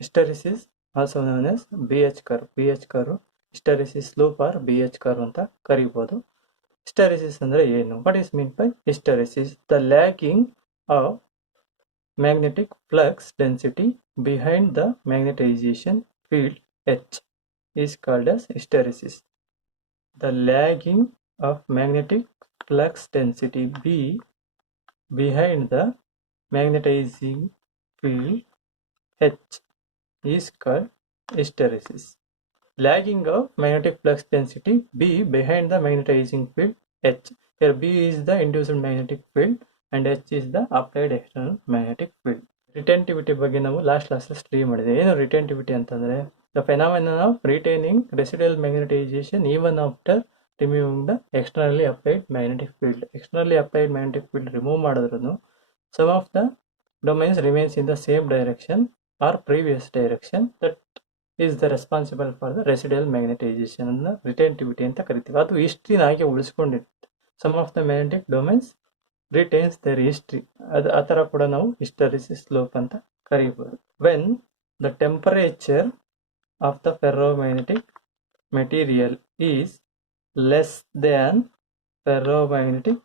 hysteresis also known as BH curve. BH curve hysteresis slope or BH curve ಅಂತ ಕರೀಬಹುದು. Hysteresis ಅಂದ್ರೆ ಏನು? What is meant by hysteresis? The lagging of magnetic flux density behind the magnetization field H is called as hysteresis. The lagging of magnetic flux density B behind the magnetizing field H is called hysteresis. Lagging of magnetic flux density B behind the magnetizing field H. Here B is the induced magnetic field and H is the applied external magnetic field. Retentivity ಬಗ್ಗೆ ನಾವು last ಕ್ಲಾಸಲ್ಲಿ study ಮಾಡಿದೆ. ಏನು retentivity ಅಂತಂದರೆ the phenomenon of retaining residual magnetization even after removing the externally applied magnetic field. Externally applied magnetic field remove ಮಾಡಿದ್ರು some of the domains remains in the same direction or previous direction that is the responsible for the residual magnetization ಅನ್ನು retentivity ಅಂತ ಕರಿತೀವಿ. ಅದು ಹಿಸ್ಟ್ರಿನ ಹಾಗೆ ಉಳಿಸ್ಕೊಂಡಿರುತ್ತೆ. Some of the magnetic domains retains their history. ಅದು ಆ ಥರ ಕೂಡ ನಾವು ಹಿಸ್ಟರಿಸಿಸ್ ಸ್ಲೋಪ್ ಅಂತ ಕರೀಬೋದು. When the temperature of the ferromagnetic material is less than ferromagnetic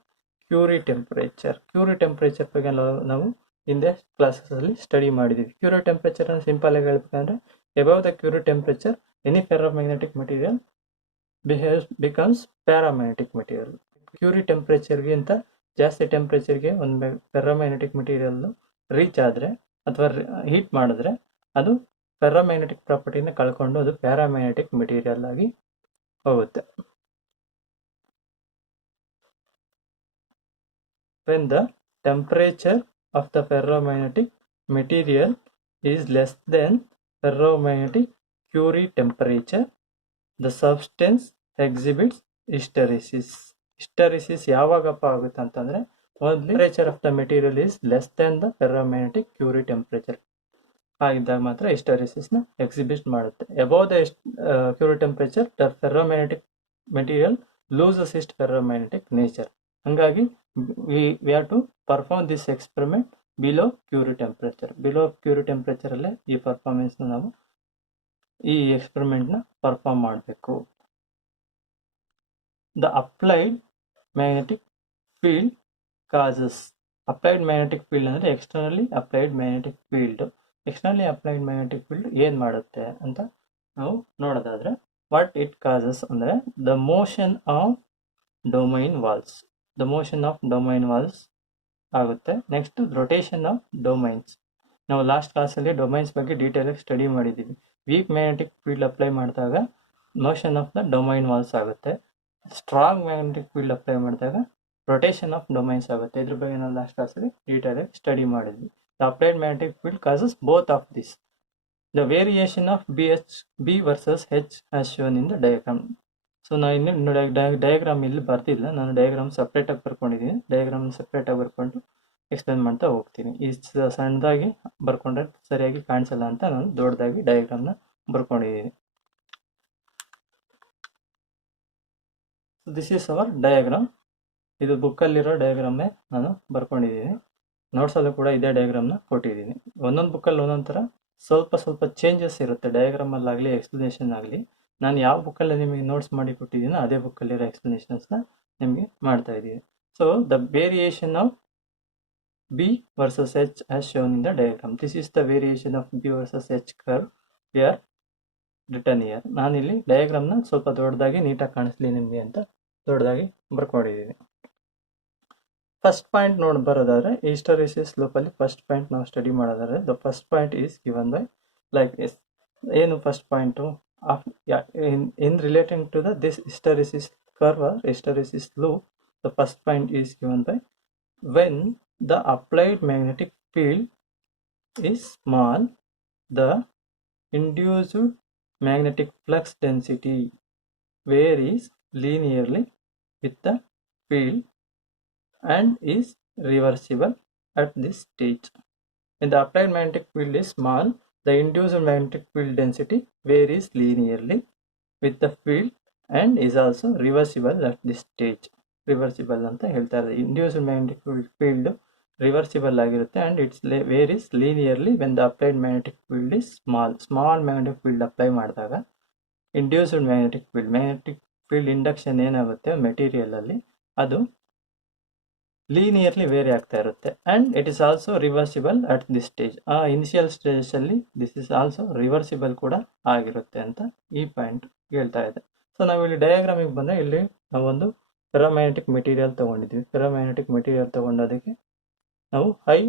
Curie temperature. Curie temperature ಬಗ್ಗೆ ನಾವು ಹಿಂದೆ ಕ್ಲಾಸಸ್ಸಲ್ಲಿ ಸ್ಟಡಿ ಮಾಡಿದ್ದೀವಿ. ಕ್ಯೂರಿ ಟೆಂಪರೇಚರ್ ಅನ್ನು ಸಿಂಪಲ್ ಆಗಿ ಹೇಳ್ಬೇಕಂದ್ರೆ above the Curie temperature any ferromagnetic material becomes paramagnetic material. Curie temperature ಗಿಂತ ಜಾಸ್ತಿ ಟೆಂಪರೇಚರ್ಗೆ ಒಂದು ಫೆರ್ರೋಮ್ಯಾಗ್ನೆಟಿಕ್ ಮೆಟೀರಿಯಲ್ ರೀಚ್ ಆದರೆ ಅಥವಾ ಹೀಟ್ ಮಾಡಿದ್ರೆ ಅದು ಫೆರ್ರೋಮ್ಯಾಗ್ನೆಟಿಕ್ ಪ್ರಾಪರ್ಟಿನ ಕಳ್ಕೊಂಡು ಅದು ಪ್ಯಾರಾಮ್ಯಾಗ್ನೆಟಿಕ್ ಮೆಟೀರಿಯಲ್ ಆಗಿ ಹೋಗುತ್ತೆ. When the temperature of the ferromagnetic material is less than ferromagnetic Curie temperature, the substance exhibits hysteresis. Hysteresis ಯಾವಾಗಪ್ಪ ಆಗುತ್ತೆ ಅಂತಂದ್ರೆ only temperature of the material is less than the ferromagnetic Curie temperature ಆಗಿದ್ದಾಗ ಮಾತ್ರ hysteresis ನ exhibit ಮಾಡುತ್ತೆ. above the Curie temperature the ferromagnetic material loses its ferromagnetic nature. ಹಂಗಾಗಿ we have to perform this experiment below Curie temperature. Below Curie temperature ಅಲ್ಲೇ ಈ performance ನಾವು ಈ experiment ನ ಪರ್ಫಾರ್ಮ್ ಮಾಡಬೇಕು. The applied magnetic field causes. Applied magnetic field ಅಂದ್ರೆ externally applied magnetic field. Externally applied magnetic field ಏನ್ ಮಾಡುತ್ತೆ ಅಂತ ನಾವು ನೋಡೋದಾದ್ರೆ ವಾಟ್ ಇಟ್ ಕಾಸಸ್ ಅಂದ್ರೆ the motion of domain walls. The motion of domain walls ಆಗುತ್ತೆ. Next rotation of domains. ನಾವು last ಕ್ಲಾಸಲ್ಲಿ ಡೊಮೈನ್ಸ್ ಬಗ್ಗೆ ಡೀಟೇಲ್ ಆಗಿ ಸ್ಟಡಿ ಮಾಡಿದ್ದೀವಿ. ವೀಕ್ ಮ್ಯಾಗ್ನೆಟಿಕ್ ಫೀಲ್ಡ್ ಅಪ್ಲೈ ಮಾಡಿದಾಗ motion of the domain walls ಆಗುತ್ತೆ. ಸ್ಟ್ರಾಂಗ್ ಮ್ಯಾಗ್ನೆಟಿಕ್ ಫೀಲ್ಡ್ ಅಪ್ಲೈ ಮಾಡಿದಾಗ rotation of domains ಆಗುತ್ತೆ. ಇದ್ರ ಬಗ್ಗೆ ನಾವು ಲಾಸ್ಟ್ ಕ್ಲಾಸಲ್ಲಿ ಡೀಟೇಲ್ ಆಗಿ ಸ್ಟಡಿ ಮಾಡಿದ್ವಿ. The applied magnetic field causes both of this. The variation of B versus H has shown in the diagram. So ನಾನು ಇನ್ನು ಡಯಾಗ್ರಾಮ್ ಇಲ್ಲಿ ಬರ್ತಿಲ್ಲ, ನಾನು ಡಯಾಗ್ರಾಮ್ ಸಪ್ರೇಟಾಗಿ ಬರ್ಕೊಂಡಿದ್ದೀನಿ. ಡಯಾಗ್ರಾಮ್ ಸಪ್ರೇಟಾಗಿ ಬರ್ಕೊಂಡು ಎಕ್ಸ್ಪ್ಲೇನ್ ಮಾಡ್ತಾ ಹೋಗ್ತೀನಿ. ಈ ಸಣ್ಣದಾಗಿ ಬರ್ಕೊಂಡ್ರೆ ಸರಿಯಾಗಿ ಕಾಣಿಸಲ್ಲ ಅಂತ ನಾನು ದೊಡ್ಡದಾಗಿ ಡಯಾಗ್ರಾಮ್ನ ಬರ್ಕೊಂಡಿದ್ದೀನಿ. This is our diagram. ಇದು ಬುಕ್ಕಲ್ಲಿರೋ ಡಯಾಗ್ರಾಮೇ ನಾನು ಬರ್ಕೊಂಡಿದ್ದೀನಿ. ನೋಟ್ಸಲ್ಲೂ ಕೂಡ ಇದೇ ಡಯಾಗ್ರಾಮ್ನ ಕೊಟ್ಟಿದ್ದೀನಿ. ಒಂದೊಂದು ಬುಕ್ಕಲ್ಲಿ ಒಂದೊಂದು ಥರ ಸ್ವಲ್ಪ ಚೇಂಜಸ್ ಇರುತ್ತೆ. ಡಯಾಗ್ರಾಮಲ್ಲಾಗಲಿ ಎಕ್ಸ್ಪ್ಲನೇಷನ್ ಆಗಲಿ ನಾನು ಯಾವ ಬುಕ್ಕಲ್ಲಿ ನಿಮಗೆ ನೋಟ್ಸ್ ಮಾಡಿ ಕೊಟ್ಟಿದ್ದೀನೋ ಅದೇ ಬುಕ್ಕಲ್ಲಿರೋ ಎಕ್ಸ್ಪ್ಲನೇಷನ್ಸ್ನ ನಿಮಗೆ ಮಾಡ್ತಾ ಇದ್ದೀನಿ. So the variation of B versus H as shown in the diagram. This is the variation of B versus H curve here written here. ನಾನಿಲ್ಲಿ ಡಯಾಗ್ರಾಮ್ನ ಸ್ವಲ್ಪ ದೊಡ್ಡದಾಗಿ ನೀಟಾಗಿ ಕಾಣಿಸ್ಲಿ ನಿಮಗೆ ಅಂತ ದೊಡ್ಡದಾಗಿ ಬರ್ಕೊಂಡಿದ್ದೀನಿ. ಫಸ್ಟ್ ಪಾಯಿಂಟ್ ನೋಡಿ ಬರೋದಾದ್ರೆ ಹಿಸ್ಟರಿಸಿಸ್ ಸ್ಲೋಪಲ್ಲಿ ಫಸ್ಟ್ ಪಾಯಿಂಟ್ ನಾವು ಸ್ಟಡಿ ಮಾಡೋದಾದ್ರೆ the first point is given by like this. ಏನು first point in relating to this hysteresis curve or hysteresis loop, the first point is given by when the applied magnetic field is small, the induced magnetic flux density varies linearly with the field and is reversible at this stage. When the applied magnetic field is small, the induced magnetic field density varies linearly with the field and is also reversible at this stage. Reversible ಅಂತ ಹೇಳ್ತಾರೆ. Induced magnetic field reversible ಆಗಿರುತ್ತೆ and it's varies linearly when the applied magnetic field is small magnetic field apply ಮಾಡಿದಾಗ induced magnetic field induction ಏನಾಗುತ್ತೆ ಮೆಟೀರಿಯಲಲ್ಲಿ ಅದು linearly very ಆಗ್ತಾ ಇರುತ್ತೆ and it is also reversible at this stage. ಆ initial ಸ್ಟೇಜಲ್ಲಿ this is also reversible ಕೂಡ ಆಗಿರುತ್ತೆ ಅಂತ ಈ ಪಾಯಿಂಟ್ ಹೇಳ್ತಾ ಇದೆ. ಸೊ ನಾವು ಇಲ್ಲಿ ಡಯಾಗ್ರಾಮಿಗೆ ಬಂದರೆ ಇಲ್ಲಿ ನಾವೊಂದು ಫೆರೋಮ್ಯಾಗ್ನೆಟಿಕ್ ಮೆಟೀರಿಯಲ್ ತೊಗೊಂಡಿದ್ವಿ. ಫೆರೋಮ್ಯಾಗ್ನೆಟಿಕ್ ಮೆಟೀರಿಯಲ್ ತೊಗೊಂಡೋದಕ್ಕೆ ನಾವು high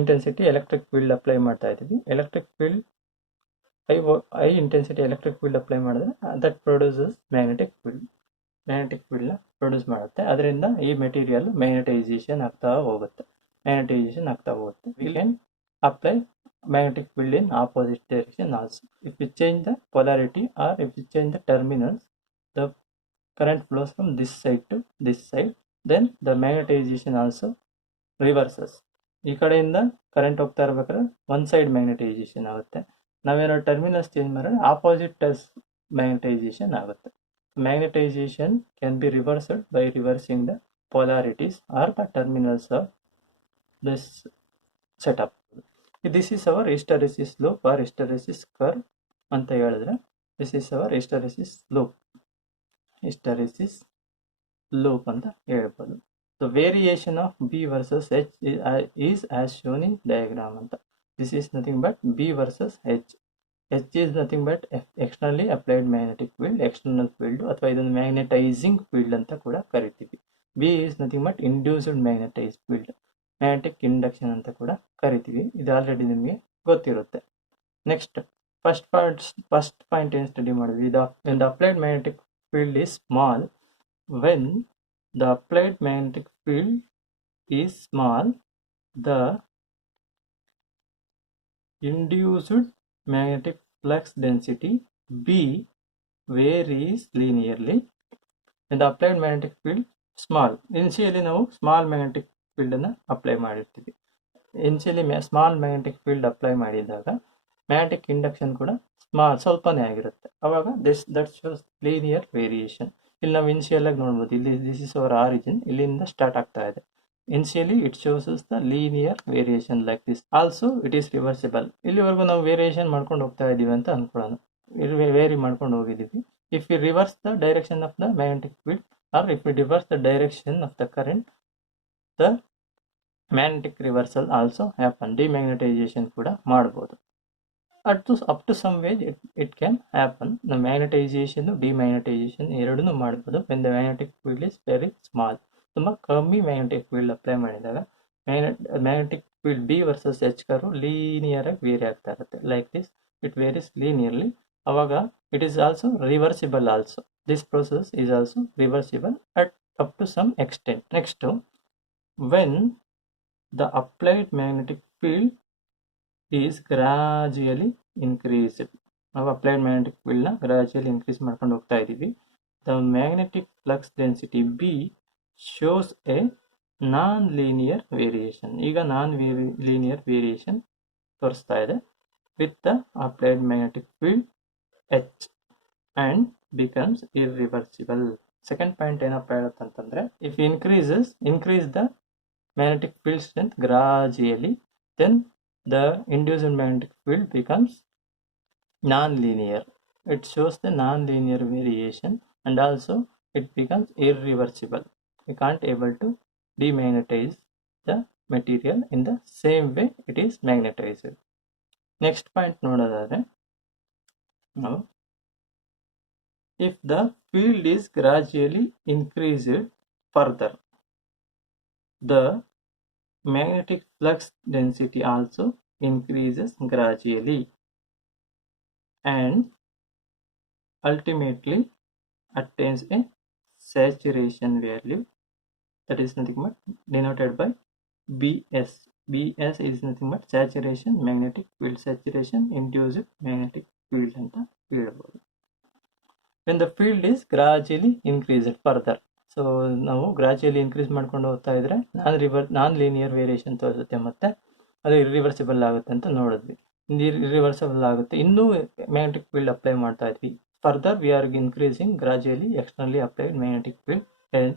intensity electric field apply ಮಾಡ್ತಾ ಇದ್ದೀವಿ. Electric field high intensity electric field apply ಮಾಡಿದ್ರೆ ದಟ್ ಪ್ರೊಡ್ಯೂಸಸ್ ಮ್ಯಾಗ್ನೆಟಿಕ್ ಫೀಲ್ಡ್ನ ಪ್ರೊಡ್ಯೂಸ್ ಮಾಡುತ್ತೆ. ಅದರಿಂದ ಈ ಮೆಟೀರಿಯಲ್ ಮ್ಯಾಗ್ನೆಟೈಸೇಷನ್ ಆಗ್ತಾ ಹೋಗುತ್ತೆ. We can apply magnetic field in opposite direction also. If you change the polarity or if you change the terminals, the current flows from this side to this side, then the magnetization also reverses. ಈ ಕಡೆಯಿಂದ current ಹೋಗ್ತಾ ಇರ್ಬೇಕಾದ್ರೆ one side magnetisation ಆಗುತ್ತೆ. ನಾವೇನಾದ್ರು terminals change ಮಾಡಿದ್ರೆ opposite magnetisation ಆಗುತ್ತೆ. Magnetization can be reversed by reversing the polarities or the terminals of this setup. This is our hysteresis loop or hysteresis curve ಅಂತ ಹೇಳಿದ್ರೆ this is our hysteresis loop ಅಂತ ಹೇಳ್ಬೋದು. The variation of B versus H is as shown in diagram ಅಂತ. This is nothing but B versus H. H is nothing but externally applied magnetic field, external field ಅಥವಾ ಇದನ್ನು magnetising field ಅಂತ ಕೂಡ ಕರಿತೀವಿ. B is nothing but induced magnetized field, magnetic induction ಅಂತ ಕೂಡ ಕರಿತೀವಿ. ಇದು ಆಲ್ರೆಡಿ ನಿಮಗೆ ಗೊತ್ತಿರುತ್ತೆ. ನೆಕ್ಸ್ಟ್ ಫಸ್ಟ್ ಪಾಯಿಂಟ್ ಏನು ಸ್ಟಡಿ ಮಾಡಿದ್ವಿ? The applied magnetic field is small. When the applied magnetic field is small, the induced magnetic flux density B varies linearly when the applied magnetic field small. Initially ನಾವು small magnetic ಫೀಲ್ಡನ್ನು apply ಮಾಡಿರ್ತೀವಿ. Initially small magnetic field apply ಮಾಡಿದಾಗ magnetic induction ಕೂಡ ಸ್ವಲ್ಪನೇ ಆಗಿರುತ್ತೆ. ಅವಾಗ that shows linear variation. ಇಲ್ಲಿ ನಾವು initial ಆಗಿ ನೋಡ್ಬೋದು, ಇಲ್ಲಿ ದಿಸ್ ಇಸ್ ಅವರ್ ಆರಿಜಿನ್, ಇಲ್ಲಿಂದ ಸ್ಟಾರ್ಟ್ ಆಗ್ತಾ ಇದೆ. Initially it shows us the linear variation like this. Also it is reversible. ಇಲ್ಲಿವರೆಗೂ ನಾವು ವೇರಿಯೇಷನ್ ಮಾಡ್ಕೊಂಡು ಹೋಗ್ತಾ ಇದೀವಿ ಅಂತ ಅನ್ಕೊಳ್ಳೋಣ. ವೇರಿ ಮಾಡ್ಕೊಂಡು ಹೋಗಿದ್ದೀವಿ. If we reverse the direction of the magnetic field or if we reverse the direction of the current, the magnetic reversal also happen. Demagnetization ಕೂಡ ಮಾಡಬಹುದು. up to some way it can happen. The magnetization demagnetization ಎರಡನ್ನೂ ಮಾಡಬಹುದು when the magnetic field is very small. ತುಂಬ ಕಮ್ಮಿ magnetic field apply ಮಾಡಿದಾಗ magnetic field B versus H curve linear ಆಗಿ vary ಆಗ್ತಾ ಇರುತ್ತೆ. Like this it varies linearly. ಅವಾಗ it is also reversible also. This process is also reversible up to some extent. Next, when the applied magnetic field is gradually increased. ನಾವು applied magnetic ಫೀಲ್ಡ್ನ gradually increase ಮಾಡ್ಕೊಂಡು ಹೋಗ್ತಾ ಇದ್ದೀವಿ. The magnetic flux density B shows a non-linear variation. ಈಗ non-linear variation ತೋರಿಸ್ತಾ ಇದೆ with the applied magnetic field H and becomes irreversible. Second point ಏನಪ್ಪ ಹೇಳುತ್ತಂತಂದ್ರೆ, if increase the magnetic field strength gradually, then the induced magnetic field becomes non-linear. It shows the non-linear variation and also it becomes irreversible. We can't able to demagnetize the material in the same way it is magnetized. Next point ನೋಡೋದಾದ್ರೆ, now if the field is gradually increased further, the magnetic flux density also increases gradually and ultimately attains a saturation value. That is nothing but denoted by BS. BS is nothing but saturation magnetic field, saturation induced magnetic field ಅಂತ ಹೇಳ್ಬೋದು. When the field is gradually increased further, so ನಾವು ಗ್ರಾಜುಯಲಿ increase ಮಾಡ್ಕೊಂಡು ಹೋಗ್ತಾ ಇದ್ರೆ non linear variation ತೋರಿಸುತ್ತೆ, ಮತ್ತೆ ಅದು irreversible ಆಗುತ್ತೆ ಅಂತ ನೋಡಿದ್ವಿ. ಇರ್ರಿವರ್ಸಿಬಲ್ ಆಗುತ್ತೆ. ಇನ್ನೂ ಮ್ಯಾಗ್ನೆಟಿಕ್ ಫೀಲ್ಡ್ ಅಪ್ಲೈ ಮಾಡ್ತಾ ಇದ್ವಿ. Further we are increasing gradually externally applied magnetic field, hence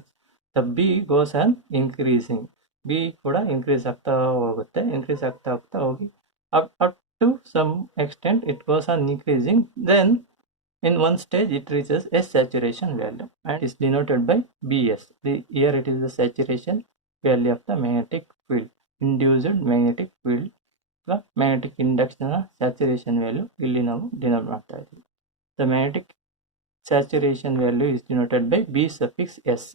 the B goes on increasing. B ಕೂಡ ಇನ್ಕ್ರೀಸ್ ಆಗ್ತಾ ಹೋಗುತ್ತೆ, ಇನ್ಕ್ರೀಸ್ ಆಗ್ತಾ ಆಗ್ತಾ ಹೋಗಿ up to some extent it goes on increasing, then in one stage it reaches a saturation value and is denoted by Bs. Here it is the saturation value of the magnetic field, induced magnetic field ಅಥವಾ magnetic induction saturation value ಇಲ್ಲಿ ನಾವು denote ಮಾಡ್ತಾ ಇದ್ದೀವಿ. The magnetic saturation value is denoted by B suffix S.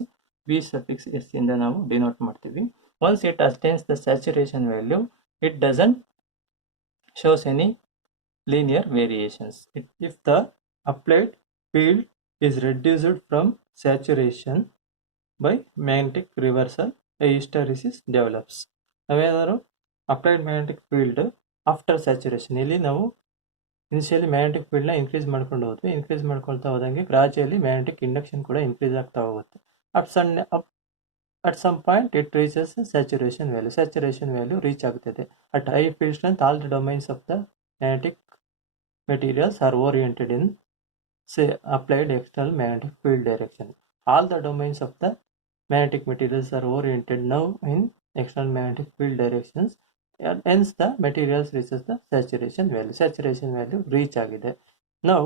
B suffix S ಇಂದ ನಾವು denote ಮಾಡ್ತೀವಿ. Once it attains the saturation value, it doesn't shows any linear variations. If the applied field is reduced from saturation by magnetic reversal, a hysteresis develops. ನಾವೇನಾದರೂ applied magnetic field after saturation, ಇಲ್ಲಿ ನಾವು initially magnetic ಫೀಲ್ಡ್ನ increase ಮಾಡ್ಕೊಂಡು ಹೋದ್ವಿ, increase ಮಾಡ್ಕೊಳ್ತಾ ಹೋದಂಗೆ ಗ್ರಾಜುಯಲಿ magnetic induction ಕೂಡ increase ಆಗ್ತಾ ಹೋಗುತ್ತೆ. At some point it reaches saturation value. Saturation value reach ಆಗ್ತದೆ. At high field strength, all the domains of the magnetic materials are oriented in, say, applied external magnetic field direction. All the domains of the magnetic materials are oriented now in external magnetic field directions, and hence the materials reaches the saturation value. Saturation value reach ಆಗಿದೆ. Now,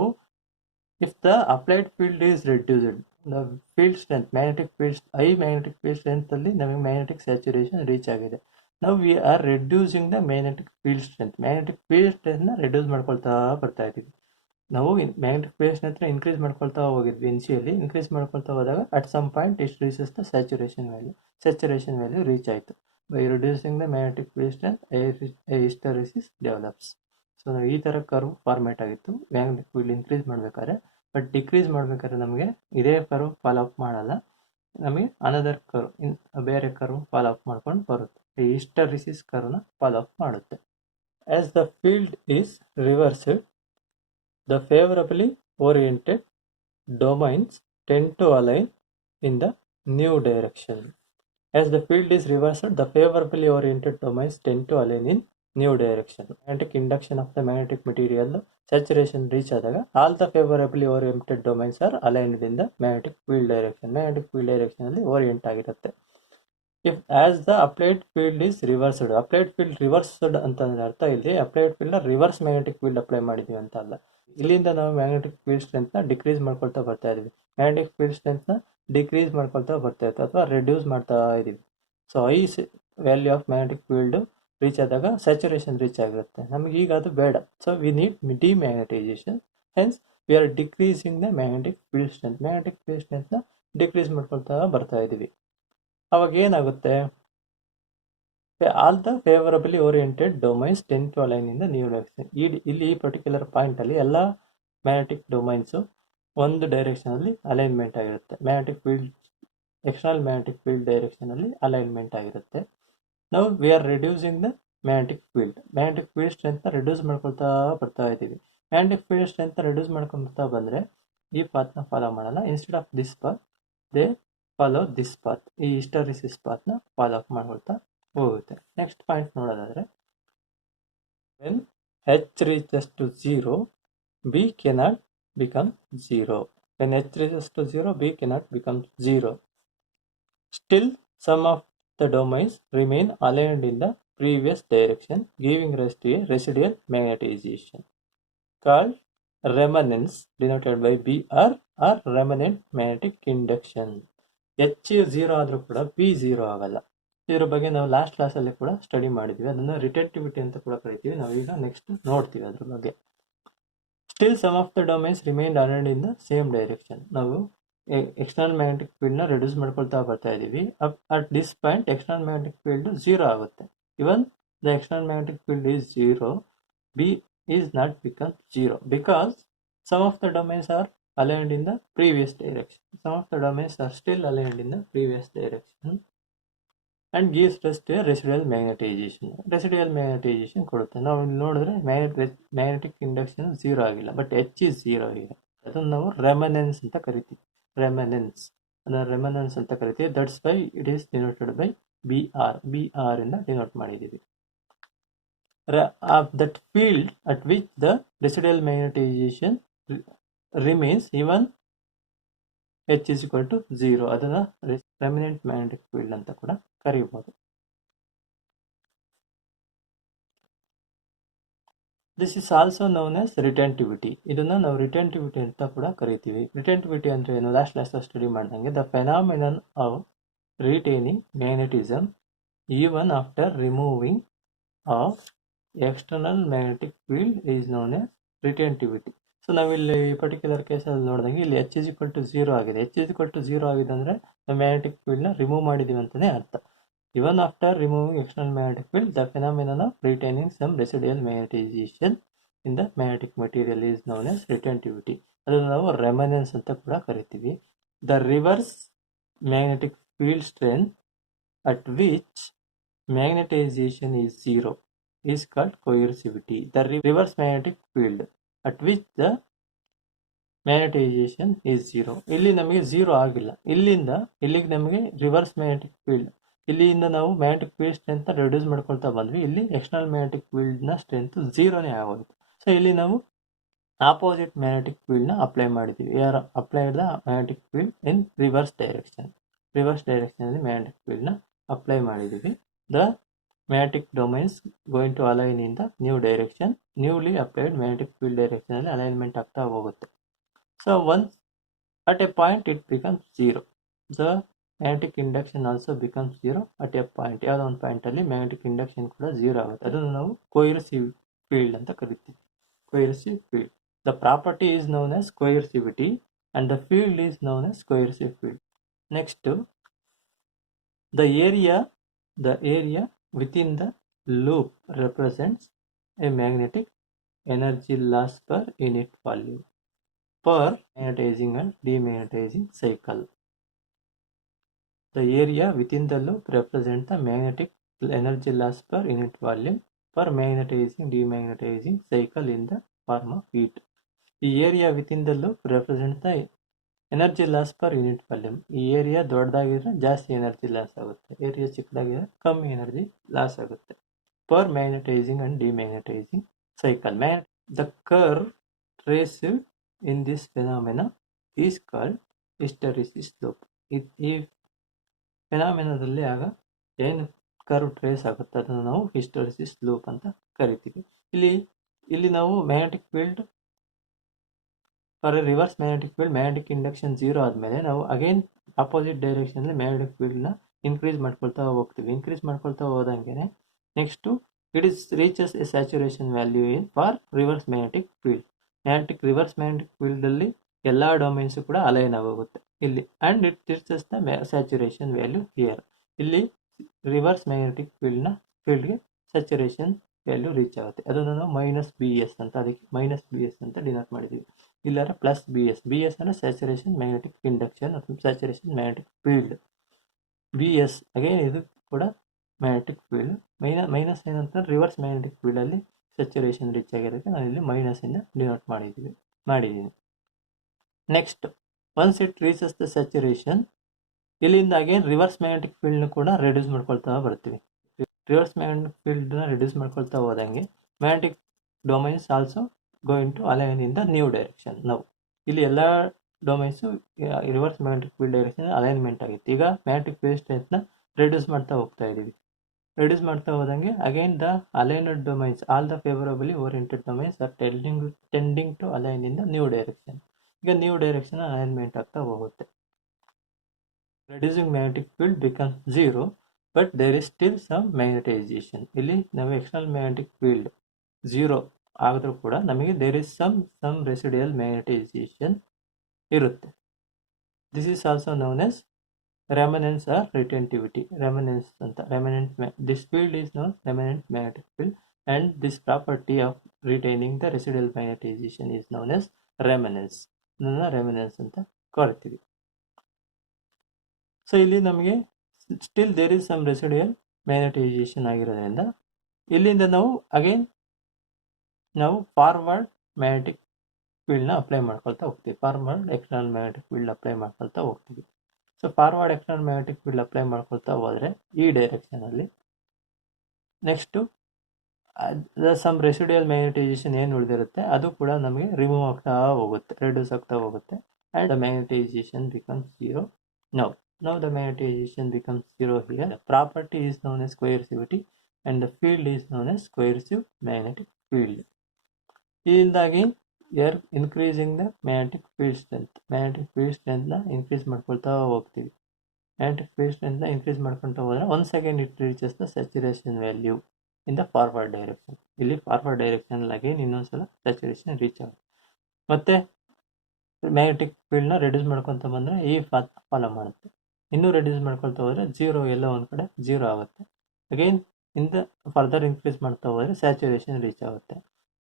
if the applied field is reduced, the field strength, magnetic field, high magnetic field strength ಅಲ್ಲಿ ನಮಗೆ magnetic saturation reach ಆಗಿದೆ. Now we are reducing the magnetic field strength. magnetic field strength ನ reduce ಮಾಡ್ಕೊಳ್ತಾ ಬರ್ತಾ ಇದ್ದೀವಿ. ನಾವು magnetic field strength ನ increase ಮಾಡ್ಕೊಳ್ತಾ ಹೋಗಿದ್ವಿ ಇನಿಷಿಯಲಿ. increase ಮಾಡ್ಕೊಳ್ತಾ ಹೋದಾಗ at some point it reaches the saturation value. saturation value reach ಆಯಿತು. By reducing the magnetic field strength, a hysteresis develops. So ನಾವು ಈ ಥರ ಕರ್ವ್ ಫಾರ್ಮೇಟ್ ಆಗಿತ್ತು ಮ್ಯಾಗ್ನೆಟಿಕ್ ಫೀಲ್ಡ್ ಇನ್ಕ್ರೀಸ್ ಮಾಡಬೇಕಾದ್ರೆ. ಬಟ್ ಡಿಕ್ರೀಸ್ ಮಾಡಬೇಕಾದ್ರೆ ನಮಗೆ ಇದೇ ಕರ್ವ್ ಫಾಲೋ ಅಪ್ ಮಾಡಲ್ಲ, ನಮಗೆ ಅನದರ್ ಕರ್ವ್, ಬೇರೆ ಕರ್ವ್ ಫಾಲೋ ಅಪ್ ಮಾಡ್ಕೊಂಡು ಬರುತ್ತೆ. ಈ ಹಿಸ್ಟರಿಸಿಸ್ ಕರ್ವ್ನ ಫಾಲೋ ಅಪ್ ಮಾಡುತ್ತೆ. As the field is reversed, the favourably oriented domains tend to align in the new direction. As the field is reversed, the favorably oriented domains tend to align in new direction. Magnetic induction of the magnetic material saturation reach ಆದಾಗ all the favorably oriented domains are aligned in the magnetic field direction. magnetic field direction ಅಲ್ಲಿ orient ಆಗಿರುತ್ತೆ. If as the applied field is reversed, applied field reversed ಅಂತಂದ್ರೆ ಅರ್ಥ ಇಲ್ಲಿ applied field reverse magnetic field apply ಮಾಡಿದೀವಿ ಅಂತ ಅಲ್ಲ. ಇಲ್ಲಿಂದ ನಾವು ಮ್ಯಾಗ್ನೆಟಿಕ್ ಫೀಲ್ಡ್ ಸ್ಟ್ರೆಂತ್ ನ ಡಿಕ್ರೀಸ್ ಮಾಡ್ಕೊಳ್ತಾ ಬರ್ತಾ ಇದೀವಿ. ಮ್ಯಾಗ್ನೆಟಿಕ್ ಫೀಲ್ಡ್ ಸ್ಟ್ರೆಂತ್ ನ ಡಿಕ್ರೀಸ್ ಮಾಡ್ಕೊಳ್ತಾ ಬರ್ತಾ ಇತ್ತು ಅಥವಾ ರೆಡ್ಯೂಸ್ ಮಾಡ್ತಾ ಇದೀವಿ. So I value of magnetic field reach ಆದಾಗ ಸ್ಯಾಚುರೇಷನ್ ರೀಚ್ ಆಗಿರುತ್ತೆ. ನಮಗೆ ಈಗ ಅದು ಬೇಡ. So we need demagnetization. Hence we are decreasing the magnetic field strength. Magnetic field strength ನ ಡಿಕ್ರೀಸ್ ಮಾಡ್ಕೊಳ್ತಾ ಬರ್ತಾ ಇದೀವಿ. ಅವಾಗ ಏನಾಗುತ್ತೆ, all the favourably oriented domains tend to align in the new direction. ಇಲ್ಲಿ ಈ ಪರ್ಟಿಕ್ಯುಲರ್ ಪಾಯಿಂಟ್ ಅಲ್ಲಿ ಎಲ್ಲ ಮ್ಯಾಗ್ನೆಟಿಕ್ ಡೊಮೈನ್ಸ್ ಒಂದು ಡೈರೆಕ್ಷನ್ ಅಲ್ಲಿ ಅಲೈನ್ಮೆಂಟ್ ಆಗಿರುತ್ತೆ. Magnetic field external magnetic field direction ಅಲ್ಲಿ ಅಲೈನ್ಮೆಂಟ್ ಆಗಿರುತ್ತೆ. ನಾವು we are reducing the magnetic field. Magnetic field strength ನ ರಿಡ್ಯೂಸ್ ಮಾಡ್ಕೊಳ್ತಾ ಬರ್ತಾ ಇದ್ದೀವಿ. ಮ್ಯಾಗ್ನೆಟಿಕ್ ಫೀಲ್ಡ್ ಸ್ಟ್ರೆಂತ್ ನ ರಿಡ್ಯೂಸ್ ಮಾಡ್ಕೊಳ್ತಾ ಬಂದ್ರೆ ಈ ಪಾತ್ ನ ಫಾಲೋ ಮಾಡಲ್ಲ. Instead of this path they follow this path. ಈ ಹಿಸ್ಟರಿಸಿಸ್ ಪಾತ್ ನ ಫಾಲೋ ಅಪ್ ಮಾಡ್ಕೊಳ್ತಾ ಹೋಗುತ್ತೆ. ನೆಕ್ಸ್ಟ್ ಪಾಯಿಂಟ್ ನೋಡೋದಾದ್ರೆ, when h reaches to 0, b cannot become 0. When h reaches to 0, b cannot become 0. Still, some of the domains remain aligned in the previous direction, giving rise to a residual magnetization called remanence, denoted by Br, or remanent magnetic induction. h 0 ಆದರೂ ಕೂಡ b 0 ಆಗಲ್ಲ. ಇದರ ಬಗ್ಗೆ ನಾವು last ಕ್ಲಾಸಲ್ಲಿ ಕೂಡ study ಮಾಡಿದ್ವಿ. ಅದನ್ನು ರಿಟೆಂಟಿವಿಟಿ ಅಂತ ಕೂಡ ಕರಿತೀವಿ. ನಾವೀಗ ನೆಕ್ಸ್ಟ್ ನೋಡ್ತೀವಿ ಅದ್ರ ಬಗ್ಗೆ. Still some of the domains remain aligned in the same direction. ನಾವು ಎಕ್ಸ್ಟರ್ನಲ್ ಮ್ಯಾಗ್ನೆಟಿಕ್ ಫೀಲ್ಡ್ ನ ರಿಡ್ಯೂಸ್ ಮಾಡ್ಕೊಳ್ತಾ ಬರ್ತಾ ಇದೀವಿ. At this point external magnetic field 0 ಆಗುತ್ತೆ. Even the external magnetic field is 0, B is not become 0 because some of the domains are aligned in the previous direction. Some of the domains are still aligned in the previous direction and gives rise to a residual magnetization. Residual magnetization ಕೊಡುತ್ತೆ. ನಾವು ನೋಡಿದ್ರೆ magnetic induction 0 ಆಗಿಲ್ಲ, but h is 0 ಇದೆ. ಅದನ್ನು ನಾವು ರೆಮನೆನ್ಸ್ ಅಂತ ಕರಿತೀವಿ. ರೆಮನೆನ್ಸ್ ಅದನ್ನು ರೆಮನೆನ್ಸ್ ಅಂತ ಕರಿತೀವಿ. That's why it is denoted by BR ಇಂದ ಡಿನೋಟ್ ಮಾಡಿದ್ದೀವಿ. That field at which the residual magnetization remains even h is equal to 0, ಅದನ್ನ ರೆಮಿನೆಂಟ್ ಮ್ಯಾಗ್ನೆಟಿಕ್ ಫೀಲ್ಡ್ ಅಂತ ಕೂಡ ಕರೀಬಹುದು. This is also known as retentivity. ಇದನ್ನ ನಾವು ರಿಟೆಂಟಿವಿಟಿ ಅಂತ ಕೂಡ ಕರಿತೀವಿ. ರಿಟೆಂಟಿವಿಟಿ ಅಂದ್ರೆ ಏನು? ಲಾಸ್ಟ್ ಸ್ಟಡಿ ಮಾಡ್ದಂಗೆ the phenomenon of retaining magnetism even after removing of external magnetic field is known as retentivity. So ನಾವಿಲ್ಲಿ ಪರ್ಟಿಕ್ಯುಲರ್ ಕೇಸಲ್ಲಿ ನೋಡಿದಂಗೆ ಇಲ್ಲಿ H is equal to 0 ಆಗಿದೆ. H is equal to 0 ಆಗಿದೆ ಅಂದ್ರೆ ಮ್ಯಾಗ್ನೆಟಿಕ್ ಫೀಲ್ಡ್ನ ರಿಮೂವ್ ಮಾಡಿದೀವಿ ಅಂತಾನೆ ಅರ್ಥ. Even after removing external magnetic field, the phenomenon of retaining some residual magnetization in the magnetic material is known as retentivity. ಅದನ್ನು ನಾವು ರೆಮನೆನ್ಸ್ ಅಂತ ಕೂಡ ಕರಿತೀವಿ. The reverse magnetic field strength at which magnetization is zero is called coercivity. The reverse magnetic field at which the magnetization is zero. ಇಲ್ಲಿ ನಮಗೆ zero ಆಗಿಲ್ಲ, ಇಲ್ಲಿಂದ ಇಲ್ಲಿಗೆ ನಮಗೆ ರಿವರ್ಸ್ ಮ್ಯಾಗ್ನೆಟಿಕ್ ಫೀಲ್ಡ್, ಇಲ್ಲಿಂದ ನಾವು ಮ್ಯಾಗ್ನೆಟಿಕ್ ಫೀಲ್ಡ್ ಸ್ಟ್ರೆಂತ್ ರಿಡ್ಯೂಸ್ ಮಾಡ್ಕೊಳ್ತಾ ಬಂದ್ವಿ. ಇಲ್ಲಿ ಎಕ್ಸ್ಟರ್ನಲ್ ಮ್ಯಾಗ್ನೆಟಿಕ್ ಫೀಲ್ಡ್ ನ ಸ್ಟ್ರೆಂತ್ ಝೀರೋನೇ ಆಗೋಯ್ತು. ಸೊ ಇಲ್ಲಿ ನಾವು ಆಪೋಸಿಟ್ ಮ್ಯಾಗ್ನೆಟಿಕ್ ಫೀಲ್ಡ್ ನ ಅಪ್ಲೈ ಮಾಡಿದೀವಿ. ಯಾರ್ applied the magnetic field in reverse direction. Reverse direction ಅಲ್ಲಿ ಮ್ಯಾಗ್ನೆಟಿಕ್ ಫೀಲ್ಡ್ ನ ಅಪ್ಲೈ ಮಾಡಿದೀವಿ. The magnetic domains going to align in the new direction. Newly applied magnetic field direction ಅಲ್ಲಿ alignment ಆಗ್ತಾ ಹೋಗುತ್ತೆ. So once at a point it becomes zero. The magnetic induction also becomes zero at a point. ಯಾವುದೋ ಒಂದು point ಅಲ್ಲಿ magnetic induction ಕೂಡ zero ಆಗುತ್ತೆ. ಅದನ್ನು ನಾವು ಕೊಯರ್ಸಿವ್ ಫೀಲ್ಡ್ ಅಂತ ಕರಿತೀವಿ. Coercive field. The property is known as coercivity and the field is known as coercive field. Next, the area within the loop represents a magnetic energy loss per unit volume per magnetizing and demagnetizing cycle. The area within the loop represents the magnetic energy loss per unit volume per magnetizing demagnetizing cycle in the form of heat. ಈ area within the loop represent the energy loss per unit volume. ಈ area ದೊಡ್ಡದಾಗಿದ್ರೆ ಜಾಸ್ತಿ energy loss ಆಗುತ್ತೆ, area ಚಿಕ್ಕದಾಗಿದ್ರೆ ಕಮ್ಮಿ energy loss ಆಗುತ್ತೆ. Per magnetising and demagnetising cycle. The curve traced in this phenomena is called hysteresis slope. ಈ ಫೆನಾಮಿನಾದಲ್ಲಿ ಆಗ ಏನು curve trace ಆಗುತ್ತೆ ಅದನ್ನು ನಾವು ಹಿಸ್ಟರೆಸಿಸ್ ಲೂಪ್ ಅಂತ ಕರಿತೀವಿ. ಇಲ್ಲಿ ನಾವು magnetic field for reverse magnetic field magnetic induction zero ಆದಮೇಲೆ ನಾವು ಅಗೇನ್ ಆಪೋಸಿಟ್ ಡೈರೆಕ್ಷನ್ ಅಲ್ಲಿ ಮ್ಯಾಗ್ನೆಟಿಕ್ ಫೀಲ್ಡ್ನ ಇನ್ಕ್ರೀಸ್ ಮಾಡ್ಕೊಳ್ತಾ ಹೋಗ್ತೀವಿ. ಇನ್ಕ್ರೀಸ್ ಮಾಡ್ಕೊಳ್ತಾ ಹೋದಂಗೆ next it is reaches a saturation value in for reverse magnetic field. Magnetic reverse magnetic field ಅಲ್ಲಿ ಎಲ್ಲಾ ಡೊಮೈನ್ಸ್ ಕೂಡ ಅಲೈನ್ ಆಗೋಗುತ್ತೆ ಇಲ್ಲಿ. And it reaches the saturation value here. ಇಲ್ಲಿ ರಿವರ್ಸ್ ಮ್ಯಾಗ್ನೆಟಿಕ್ ಫೀಲ್ಡ್ಗೆ ಸ್ಯಾಚುರೇಷನ್ ವ್ಯಾಲ್ಯೂ ರೀಚ್ ಆಗುತ್ತೆ. ಅದನ್ನು ನಾವು -BS ಅಂತ, ಅದಕ್ಕೆ -BS ಅಂತ ಡಿನೋಟ್ ಮಾಡಿದ್ದೀವಿ. ಇಲ್ಲಾರೆ +BS. BS ಅಂದ್ರೆ ಸ್ಯಾಚುರೇಷನ್ ಮ್ಯಾಗ್ನೆಟಿಕ್ ಇಂಡಕ್ಷನ್ ಅಥವಾ saturation magnetic field. BS again ಇದು ಕೂಡ ಮ್ಯಾಗ್ನೆಟಿಕ್ ಫೀಲ್ಡ್. ಮೈನಸ್ ಏನಂತ ರಿವರ್ಸ್ ಮ್ಯಾಗ್ನೆಟಿಕ್ ಫೀಲ್ಡ್ ಅಲ್ಲಿ ಸ್ಯಾಚುರೇಷನ್ ರೀಚ್ ಆಗಿರೋದಕ್ಕೆ ನಾನು ಇಲ್ಲಿ ಮೈನಸ್ ಇಂದ ಡಿನೋಟ್ ಮಾಡಿದ್ದೀನಿ. Next, once it reaches the saturation, ಇಲ್ಲಿಂದ ಅಗೇನ್ ರಿವರ್ಸ್ ಮ್ಯಾಗ್ನೆಟಿಕ್ ಫೀಲ್ಡ್ ಕೂಡ ರಿಡ್ಯೂಸ್ ಮಾಡ್ಕೊಳ್ತಾ ಬರ್ತೀವಿ. ರಿವರ್ಸ್ ಮ್ಯಾಗ್ನೆಟಿಕ್ ಫೀಲ್ಡ್ ನ ರಿಡ್ಯೂಸ್ ಮಾಡ್ಕೊಳ್ತಾ ಹೋದಂಗೆ magnetic domains also going to align in the new direction. ನಾವು ಇಲ್ಲಿ ಎಲ್ಲ domains reverse magnetic field direction alignment ಆಗಿತ್ತು. ಈಗ ಮ್ಯಾಗ್ನೆಟಿಕ್ ಫೀಲ್ಡ್ ಸ್ಟ್ರೆಂತ್ ನ ರಿಡ್ಯೂಸ್ ಮಾಡ್ತಾ ಹೋಗ್ತಾ ಇದೀವಿ. ರಿಡ್ಯೂಸ್ ಮಾಡ್ತಾ ಹೋದಂಗೆ again the aligned domains, all the favourably oriented domains are tending to align in the new direction. ಈಗ ನ್ಯೂ ಡೈರೆಕ್ಷನ್ ಅಲೈನ್ಮೆಂಟ್ ಆಗ್ತಾ ಹೋಗುತ್ತೆ. Reducing magnetic field becomes zero but there is still some magnetization. ಇಲ್ಲಿ ನಾವು external magnetic field zero ಆದರೂ ಕೂಡ ನಮಗೆ there is some residual magnetization ಇರುತ್ತೆ. This is also known as remanence or retentivity. Remanence anta, this field is known remanent magnetic field, and this property of retaining the residual magnetization is known as remanence. Remanence anta ಕರಿತೀವಿ. So ಇಲ್ಲಿ ನಮಗೆ still there is some residual magnetisation ಆಗಿರೋದ್ರಿಂದ ಇಲ್ಲಿಂದ ನಾವು forward magnetic ಫೀಲ್ಡ್ನ apply ಮಾಡ್ಕೊಳ್ತಾ ಹೋಗ್ತೀವಿ. Forward external magnetic field apply ಮಾಡ್ಕೊಳ್ತಾ ಹೋಗ್ತೀವಿ. So forward external magnetic field apply ಮಾಡ್ಕೊಳ್ತಾ ಹೋದರೆ ಈ ಡೈರೆಕ್ಷನ್ ಅಲ್ಲಿ ನೆಕ್ಸ್ಟು ಸಮ್ ರೆಸಿಡಿಯಲ್ ಮ್ಯಾಗ್ನೆಟೈಸೇಷನ್ ಏನು ಉಳಿದಿರುತ್ತೆ ಅದು ಕೂಡ ನಮಗೆ ರಿಮೂವ್ ಆಗ್ತಾ ಹೋಗುತ್ತೆ, ರಿಡ್ಯೂಸ್ ಆಗ್ತಾ ಹೋಗುತ್ತೆ. And the magnetisation becomes zero. Now the magnetization becomes zero here. The property is known as coercivity and the field is known as coercive magnetic field. ಇದರಿಂದಾಗಿ are increasing the magnetic field ಸ್ಟ್ರೆಂತ್ನ increase ಮಾಡ್ಕೊಳ್ತಾ ಹೋಗ್ತೀವಿ. Magnetic field ಸ್ಟ್ರೆಂತ್ನ increase ಮಾಡ್ಕೊಳ್ತಾ ಹೋದರೆ once again it reaches the saturation value in the forward direction. ಇಲ್ಲಿ forward direction again ಇನ್ನೊಂದ್ಸಲ saturation reach ಆಗುತ್ತೆ. ಮತ್ತೆ ಮ್ಯಾಗ್ನೆಟಿಕ್ ಫೀಲ್ಡ್ನ ರೆಡ್ಯೂಸ್ ಮಾಡ್ಕೊತ ಬಂದರೆ ಈ ಫಾಲೋ ಮಾಡುತ್ತೆ. ಇನ್ನೂ ರೆಡ್ಯೂಸ್ ಮಾಡ್ಕೊಳ್ತಾ ಹೋದರೆ ಜೀರೋ ಎಲ್ಲ ಒಂದು ಕಡೆ ಜೀರೋ ಆಗುತ್ತೆ. ಅಗೈನ್ ಇಂದ ಫರ್ದರ್ ಇನ್ಕ್ರೀಸ್ ಮಾಡ್ತಾ ಹೋದರೆ ಸ್ಯಾಚುರೇಷನ್ ರೀಚ್ ಆಗುತ್ತೆ.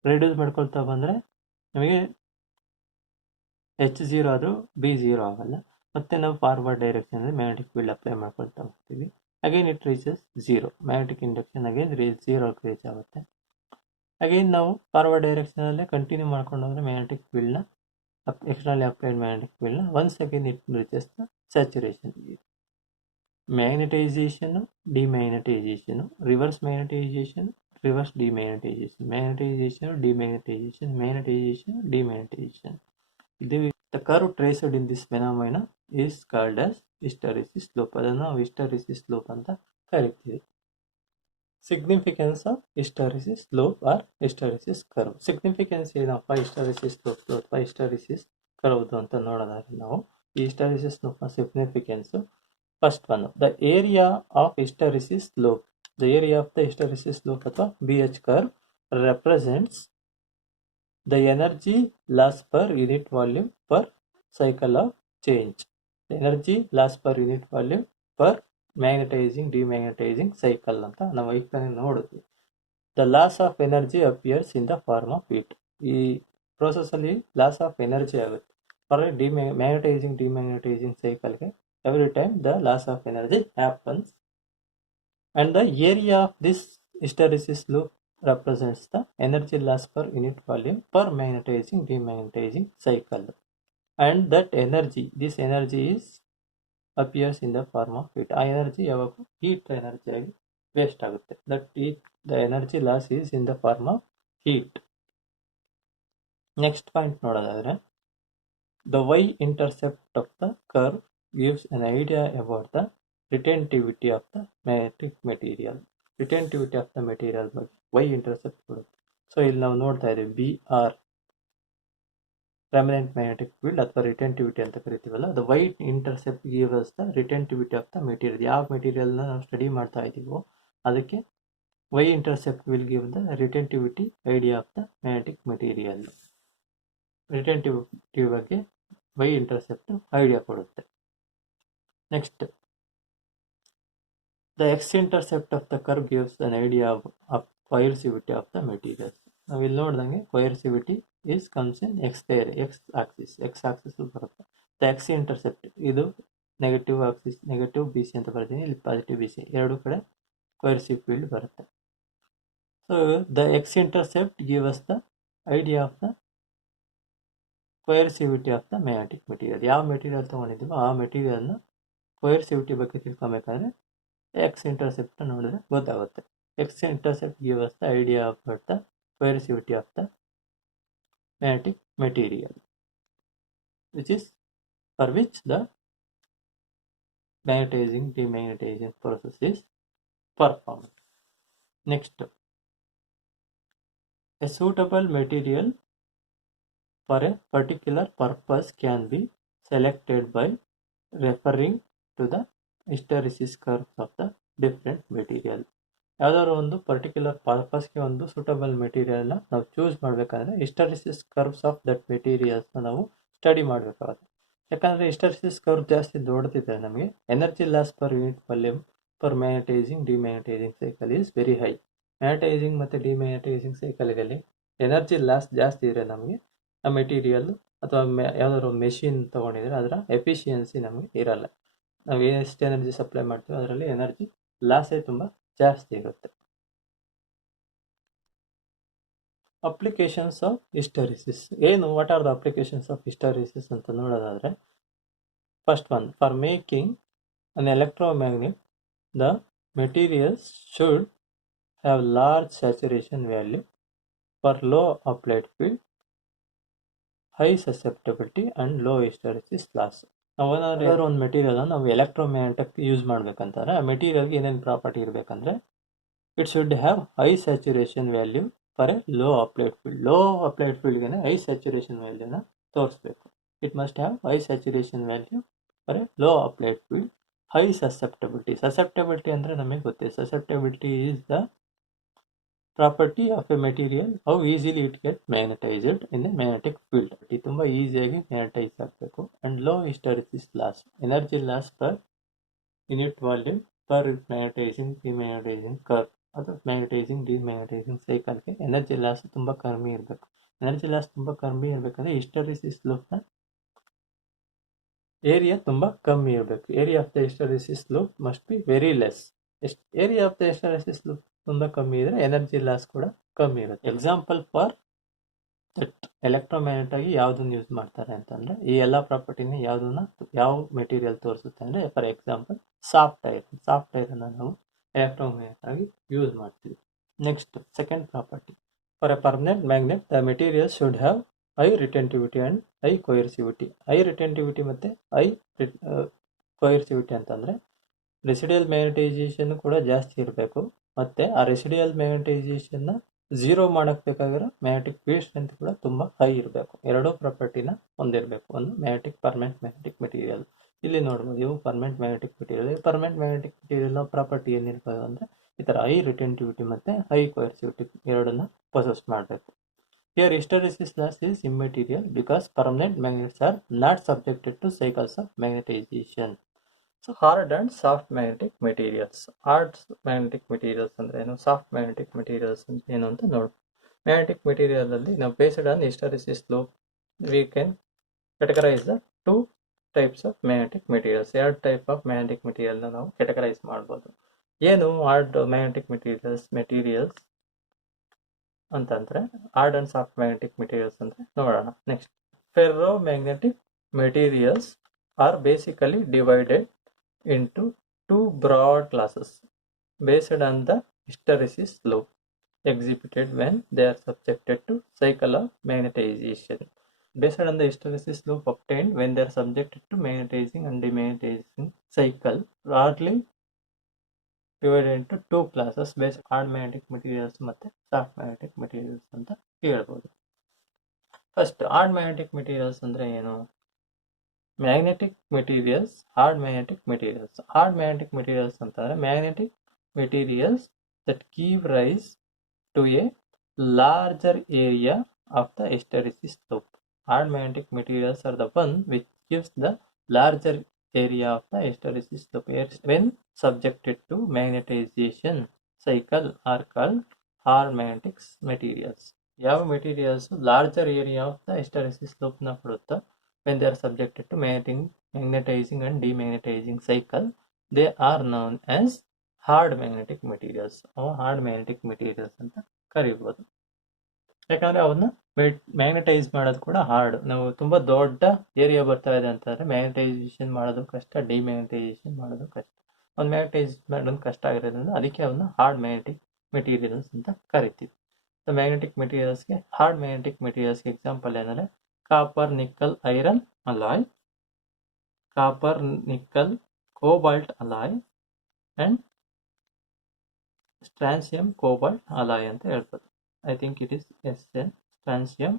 ರೆಡ್ಯೂಸ್ ಮಾಡ್ಕೊಳ್ತಾ ಬಂದರೆ ನಮಗೆ H0 ಆದರೂ B0 ಆಗಲ್ಲ. ಮತ್ತೆ ನಾವು ಫಾರ್ವರ್ಡ್ ಡೈರೆಕ್ಷನಲ್ಲಿ ಮ್ಯಾಗ್ನೆಟಿಕ್ ಫೀಲ್ಡ್ ಅಪ್ಲೈ ಮಾಡ್ಕೊಳ್ತಾ ಹೋಗ್ತೀವಿ. Again it reaches zero. Magnetic induction again ಜೀರೋಗೆ ರೀಚ್ ಆಗುತ್ತೆ. ಅಗೈನ್ ನಾವು ಫಾರ್ವರ್ಡ್ ಡೈರೆಕ್ಷನಲ್ಲೇ ಕಂಟಿನ್ಯೂ ಮಾಡ್ಕೊಂಡು ಹೋದರೆ ಮ್ಯಾಗ್ನೆಟಿಕ್ ಫೀಲ್ಡ್ನ externally applied magnetic field once again it reaches the saturation. Magnetization, demagnetization, reverse magnetization, reverse demagnetization, magnetization, demagnetization, magnetization, demagnetization. The curve traced in this phenomena is called as hysteresis slope. ಅದನ್ನು ನಾವು hysteresis slope ಅಂತ ಕರಿತೀವಿ. Significance of hysteresis slope or hysteresis curve. Significance ಏನಪ್ಪ hysteresis slope ಅಥವಾ hysteresis curve ಅಂತ ನೋಡೋದಾದ್ರೆ ನಾವು ಈ hysteresis slope ನ significance first one, the area of hysteresis slope. The area of the hysteresis slope ಅಥವಾ BH curve represents the energy loss per unit volume per cycle of change. The energy loss per unit volume per magnetizing demagnetizing cycle ಅಂತ ನಾವು ಈಗ ನೋಡಿದ್ವಿ. The loss of energy appears in the form of heat. ಈ ಪ್ರೋಸೆಸ್ಸಲ್ಲಿ loss of energy ಆಗುತ್ತೆ. For magnetizing demagnetizing ಸೈಕಲ್ಗೆ every time the loss of energy happens. And the area of this hysteresis loop represents the energy loss per unit volume per magnetizing demagnetizing cycle. And that energy, this energy is appears in the form of heat. ಆ energy ಯಾವಾಗ heat energy ಆಗಿ waste ಆಗುತ್ತೆ. That heat, the energy loss is in the form of heat. Next point ನೋಡೋದಾದ್ರೆ the Y intercept of the curve gives an idea about the retentivity of the magnetic material. Retentivity of the material ಬಗ್ಗೆ Y intercept ಕೊಡುತ್ತೆ. So ಇಲ್ಲಿ ನಾವು ನೋಡ್ತಾ ಇದ್ದೀವಿ BR permanent magnetic field ಅಥವಾ retentivity ಅಂತ ಕರಿತೀವಲ್ಲ. The Y intercept gives the retentivity of the material. ಯಾವ ಮೆಟೀರಿಯಲ್ನ ನಾವು ಸ್ಟಡಿ ಮಾಡ್ತಾ ಇದ್ದೀವೋ ಅದಕ್ಕೆ Y intercept will give the retentivity idea of the magnetic material. Retentivity ಬಗ್ಗೆ ವೈ ಇಂಟರ್ಸೆಪ್ಟ್ ಐಡಿಯಾ ಕೊಡುತ್ತೆ. Next the X intercept of the curve gives an idea of coercivity of the material. ನಾವು ಇಲ್ಲಿ ನೋಡ್ದಂಗೆ coercivity is comes in x axis ಬರುತ್ತೆ. The X intercept ಇದು negative axis, negative BC ಅಂತ ಬರ್ತೀನಿ, ಇಲ್ಲಿ positive BC, ಎರಡು ಕಡೆ ಕೊಯರ್ಸಿವ್ ಫೀಲ್ಡ್ ಬರುತ್ತೆ. So the X intercept give us the idea of the coercivity of the magnetic material. ಯಾವ material ತೊಗೊಂಡಿದ್ದೀವೋ ಆ ಮೆಟೀರಿಯಲ್ನ ಕೊಯರ್ಸಿವಿಟಿ ಬಗ್ಗೆ ತಿಳ್ಕೊಬೇಕಾದ್ರೆ ಎಕ್ಸ್ ಇಂಟರ್ಸೆಪ್ಟ್ ನೋಡಿದ್ರೆ ಗೊತ್ತಾಗುತ್ತೆ. X intercept give us the idea about the coercivity of the magnetic material, which is for which the magnetizing demagnetizing process is performed. Next, a suitable material for a particular purpose can be selected by referring to the hysteresis curves of the different material. ಯಾವ್ದಾದ್ರು ಒಂದು particular ಪರ್ಪಸ್ಗೆ ಒಂದು suitable ಮೆಟೀರಿಯಲ್ನ ನಾವು choose ಮಾಡಬೇಕಾದ್ರೆ hysteresis curves of that ಮೆಟೀರಿಯಲ್ಸ್ನ ನಾವು study ಮಾಡಬೇಕಾಗುತ್ತೆ. ಯಾಕಂದರೆ hysteresis curve ಜಾಸ್ತಿ ದೊಡ್ಡದಿದೆ ನಮಗೆ energy loss per unit volume per magnetising demagnetizing cycle is very high. Magnetising ಮತ್ತು ಡಿಮ್ಯಾಗ್ನೆಟೈಸಿಂಗ್ ಸೈಕಲ್ಗಳಲ್ಲಿ ಎನರ್ಜಿ ಲಾಸ್ ಜಾಸ್ತಿ ಇದ್ರೆ ನಮಗೆ ಆ ಮೆಟೀರಿಯಲ್ ಅಥವಾ ಯಾವ್ದಾದ್ರು ಮೆಷಿನ್ ತೊಗೊಂಡಿದ್ರೆ ಅದರ ಎಫಿಷಿಯನ್ಸಿ ನಮಗೆ ಇರಲ್ಲ. ನಾವು ಎಷ್ಟು ಎನರ್ಜಿ ಸಪ್ಲೈ ಮಾಡ್ತೀವಿ ಅದರಲ್ಲಿ ಎನರ್ಜಿ ಲಾಸೇ ತುಂಬ ಜಾಸ್ತಿ ಇರುತ್ತೆ. ಅಪ್ಲಿಕೇಶನ್ಸ್ ಆಫ್ ಹಿಸ್ಟರಿಸಿಸ್ ಏನು, what are the applications of hysteresis ಅಂತ ನೋಡೋದಾದರೆ first one, for making an electromagnet the materials should have large saturation value for low applied field, high susceptibility and low hysteresis loss. ನಾವು ಏನಾದರೂ ಒಂದು ಮೆಟೀರಿಯಲ್ನ ನಾವು electromagnetic use ಮಾಡ್ಬೇಕಂತಾರೆ ಆ ಮೆಟೀರಿಯಲ್ಗೆ ಏನೇನು property ಇರಬೇಕಂದ್ರೆ it should have high saturation value for a low applied field. Low applied ಫೀಲ್ಡ್ಗೆ high saturation ವ್ಯಾಲ್ಯೂನ ತೋರಿಸ್ಬೇಕು. It must have high saturation value for a low applied field. High susceptibility. Susceptibility ಅಂದರೆ ನಮಗೆ ಗೊತ್ತಿದೆ. Susceptibility is the property of a material, how easily it get magnetized in a magnetic field. ತುಂಬ ಈಸಿಯಾಗಿ magnetize ಆಗಬೇಕು. And low hysteresis loss. Energy loss per unit volume per magnetising demagnetising curve. ಅದು magnetising demagnetizing ಸೈಕಲ್ಗೆ energy loss ತುಂಬ ಕಡಿಮೆ ಇರಬೇಕು. Energy loss ತುಂಬ ಕಡಿಮೆ ಇರಬೇಕಂದ್ರೆ hysteresis ಲೂಪ್ನ area ತುಂಬ ಕಮ್ಮಿ ಇರಬೇಕು. Area of the hysteresis loop must be very less. Area of the hysteresis loop ತುಂಬ ಕಮ್ಮಿ ಇದ್ರೆ ಎನರ್ಜಿ ಲಾಸ್ ಕೂಡ ಕಮ್ಮಿ ಇರುತ್ತೆ. ಎಕ್ಸಾಂಪಲ್ ಫಾರ್ ದಟ್ ಎಲೆಕ್ಟ್ರೋಮ್ಯಾಗ್ನೆಟ್ ಆಗಿ ಯಾವುದನ್ನು ಯೂಸ್ ಮಾಡ್ತಾರೆ ಅಂತಂದ್ರೆ, ಈ ಎಲ್ಲ ಪ್ರಾಪರ್ಟಿನ ಯಾವ ಮೆಟೀರಿಯಲ್ ತೋರಿಸುತ್ತೆ ಅಂದ್ರೆ, for example soft iron. Soft iron ನಾವು ಎಲೆಕ್ಟ್ರೋಮ್ಯಾಗ್ನೆಟ್ ಆಗಿ ಯೂಸ್ ಮಾಡ್ತೀವಿ. Next second property, for a permanent magnet the material should have high retentivity and high coercivity. High retentivity ಮತ್ತೆ ಹೈ ಕೊಯರ್ಸಿವಿಟಿ ಅಂತಂದ್ರೆ ರೆಸಿಡಿಯಲ್ ಮ್ಯಾಗ್ನೆಟೈಸೇಷನ್ ಕೂಡ ಜಾಸ್ತಿ ಇರಬೇಕು. ಮತ್ತೆ ಆ ರೆಸಿಡಿಯಲ್ ಮ್ಯಾಗ್ನೆಟೈಸೇಷನ್ ಝೀರೋ ಮಾಡಕ್ ಬೇಕಾಗಿರೋ ಮ್ಯಾಗ್ನೆಟಿಕ್ ಫೀಲ್ಡ್ ಸ್ಟ್ರೆಂತ್ ಕೂಡ ತುಂಬಾ ಹೈ ಇರಬೇಕು. ಎರಡೂ ಪ್ರಾಪರ್ಟಿನ ಹೊಂದಿರಬೇಕು. ಒಂದು ಪರ್ಮನೆಂಟ್ ಮ್ಯಾಗ್ನೆಟಿಕ್ ಮೆಟೀರಿಯಲ್. ಇಲ್ಲಿ ನೋಡ್ಬೋದು, ಇವು permanent magnetic material. Permanent magnetic material property ಏನಿರ್ಬೋದು ಅಂದ್ರೆ ಈ ತರ ಹೈ ರಿಟೆಂಟಿವಿಟಿ ಮತ್ತೆ ಹೈ ಕೊಯರ್ಸಿವಿಟಿ ಎರಡನ್ನ ಪೊಸೆಸ್ ಮಾಡಬೇಕು. Here hysteresis loss is immaterial because permanent magnets are not subjected to cycles of magnetization. So hard and soft magnetic materials. Hard magnetic materials ಅಂದ್ರೆ ಏನು, soft magnetic materials ಅಂತ ಏನು ಅಂತ ನೋಡು. Magnetic material ಅಲ್ಲಿ ನಾವು based on hysteresis loop we can categorize the two types of magnetic materials. ಎರಡು type of magnetic material ನಾವು ಕೆಟಗರೈಸ್ ಮಾಡ್ಬೋದು. ಏನು ಹಾರ್ಡ್ ಮ್ಯಾಗ್ನೆಟಿಕ್ ಮೆಟೀರಿಯಲ್ಸ್ ಅಂತಂದ್ರೆ, hard and soft magnetic materials ಅಂದ್ರೆ ನೋಡೋಣ. Next, ferromagnetic materials are basically divided into two broad classes based on the hysteresis loop exhibited when they are subjected to cycle of magnetization. Based on the hysteresis loop obtained when they are subjected to magnetizing and demagnetizing cycle, broadly divided into two classes based hard magnetic materials ಮತ್ತೆ soft magnetic materials ಅಂತ ಹೇಳ್ಬೋದು. First, hard magnetic materials ಅಂದ್ರೆ ಏನು? Magnetic materials, hard magnetic materials. Hard magnetic materials ಅಂತಂದ್ರೆ magnetic materials that give rise to a larger area of the hysteresis loop. Hard magnetic materials are the one which gives the larger area of the hysteresis loop when subjected to magnetization cycle are called hard magnetic materials. ಯಾವ materials larger area of the hysteresis loop ನ ಕೊಡುತ್ತೋ when they are subjected to magnetizing and demagnetizing cycle, they are known as hard magnetic materials. ಅವು hard magnetic materials ಅಂತ ಕರಿಬಹುದು. ಯಾಕಂದ್ರೆ ಅವನ್ನ magnetise ಮಾಡೋದು ಕೂಡ hard. ನಾವು ತುಂಬಾ ದೊಡ್ಡ ಏರಿಯಾ ಬರ್ತಾ ಇದೆ ಅಂತಂದ್ರೆ ಮ್ಯಾಗ್ನೆಟೈಸೇಷನ್ ಮಾಡೋದು ಕಷ್ಟ, ಡಿಮ್ಯಾಗ್ನೆಟೈಸೇಷನ್ ಮಾಡೋದು ಕಷ್ಟ. ಒಂದು ಮ್ಯಾಗ್ನೆಟೈಸ್ ಮಾಡೋದು ಕಷ್ಟ ಆಗಿರೋದ್ರಿಂದ ಅದಕ್ಕೆ ಅವನ್ನ ಹಾರ್ಡ್ ಮ್ಯಾಗ್ನೆಟಿಕ್ ಮೆಟೀರಿಯಲ್ಸ್ ಅಂತ ಕರಿತೀವಿ. ಮ್ಯಾಗ್ನೆಟಿಕ್ ಮೆಟೀರಿಯಲ್ಸ್ಗೆ, ಹಾರ್ಡ್ ಮ್ಯಾಗ್ನೆಟಿಕ್ ಮೆಟೀರಿಯಲ್ಸ್ಗೆ ಎಕ್ಸಾಂಪಲ್ ಏನಂದ್ರೆ copper nickel iron alloy, copper nickel cobalt alloy and strontium cobalt alloy ಅಂತ ಹೇಳ್ಬೋದು. I think it is SN, strontium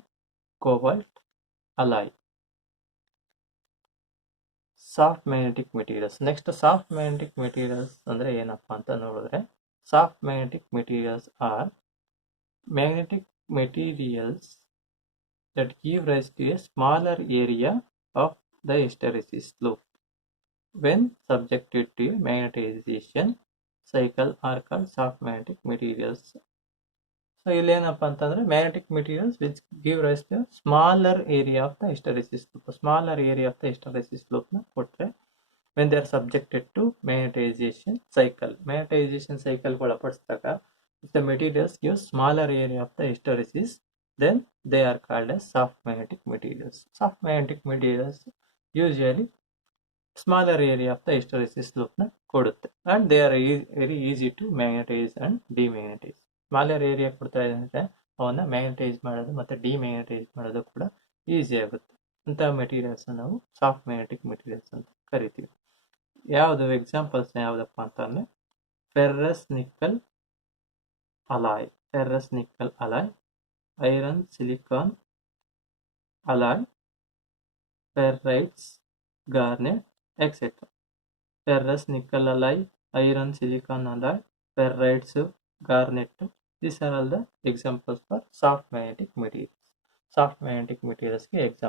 cobalt alloy. Soft magnetic materials. Next, soft magnetic materials ಅಂದ್ರೆ ಏನಪ್ಪಾ ಅಂತ ನೋಡಿದ್ರೆ, soft magnetic materials are magnetic materials that give rise to a smaller area of the hysteresis loop when subjected to a magnetization cycle are called soft magnetic materials. So ಇಲ್ಲಿ ಏನಪ್ಪಾ ಅಂತಂದ್ರೆ magnetic materials which give rise to a smaller area of the hysteresis loop. Smaller area of the hysteresis loop ನ ಕೊಟ್ರೆ when they are subjected to magnetization cycle. Magnetization cycle ಒಳಪಡಿಸಿದಾಗ if the materials give smaller area of the hysteresis, then they are called as soft magnetic materials. Soft magnetic materials usually smaller area of the hysteresis loop ನ ಕೊಡುತ್ತೆ and they are very easy to magnetize and demagnetize. Smaller area ಕೊಡ್ತಾ ಇದೆ ಅಂದ್ರೆ ಅವನ್ನ magnetise ಮಾಡೋದು ಮತ್ತೆ ಡಿಮ್ಯಾಗ್ನೆಟೈಸ್ ಮಾಡೋದು ಕೂಡ ಈಸಿ ಆಗುತ್ತೆ. ಅಂತ ಮೆಟೀರಿಯಲ್ಸ್ ನಾವು ಸಾಫ್ಟ್ ಮ್ಯಾಗ್ನೆಟಿಕ್ ಮೆಟೀರಿಯಲ್ಸ್ ಅಂತ ಕರಿತೀವಿ. ಯಾವುದು ಎಕ್ಸಾಂಪಲ್ಸ್ ಯಾವುದಪ್ಪ ಅಂತಂದ್ರೆ ಫೆರ್ರಸ್ nickel alloy, ferrous nickel alloy, iron silicon alloy, ferrites, garnet, etc. Ferrous nickel alloy, iron silicon alloy, ferrites, garnet. These are all the examples for soft magnetic materials. Soft magnetic materials के example.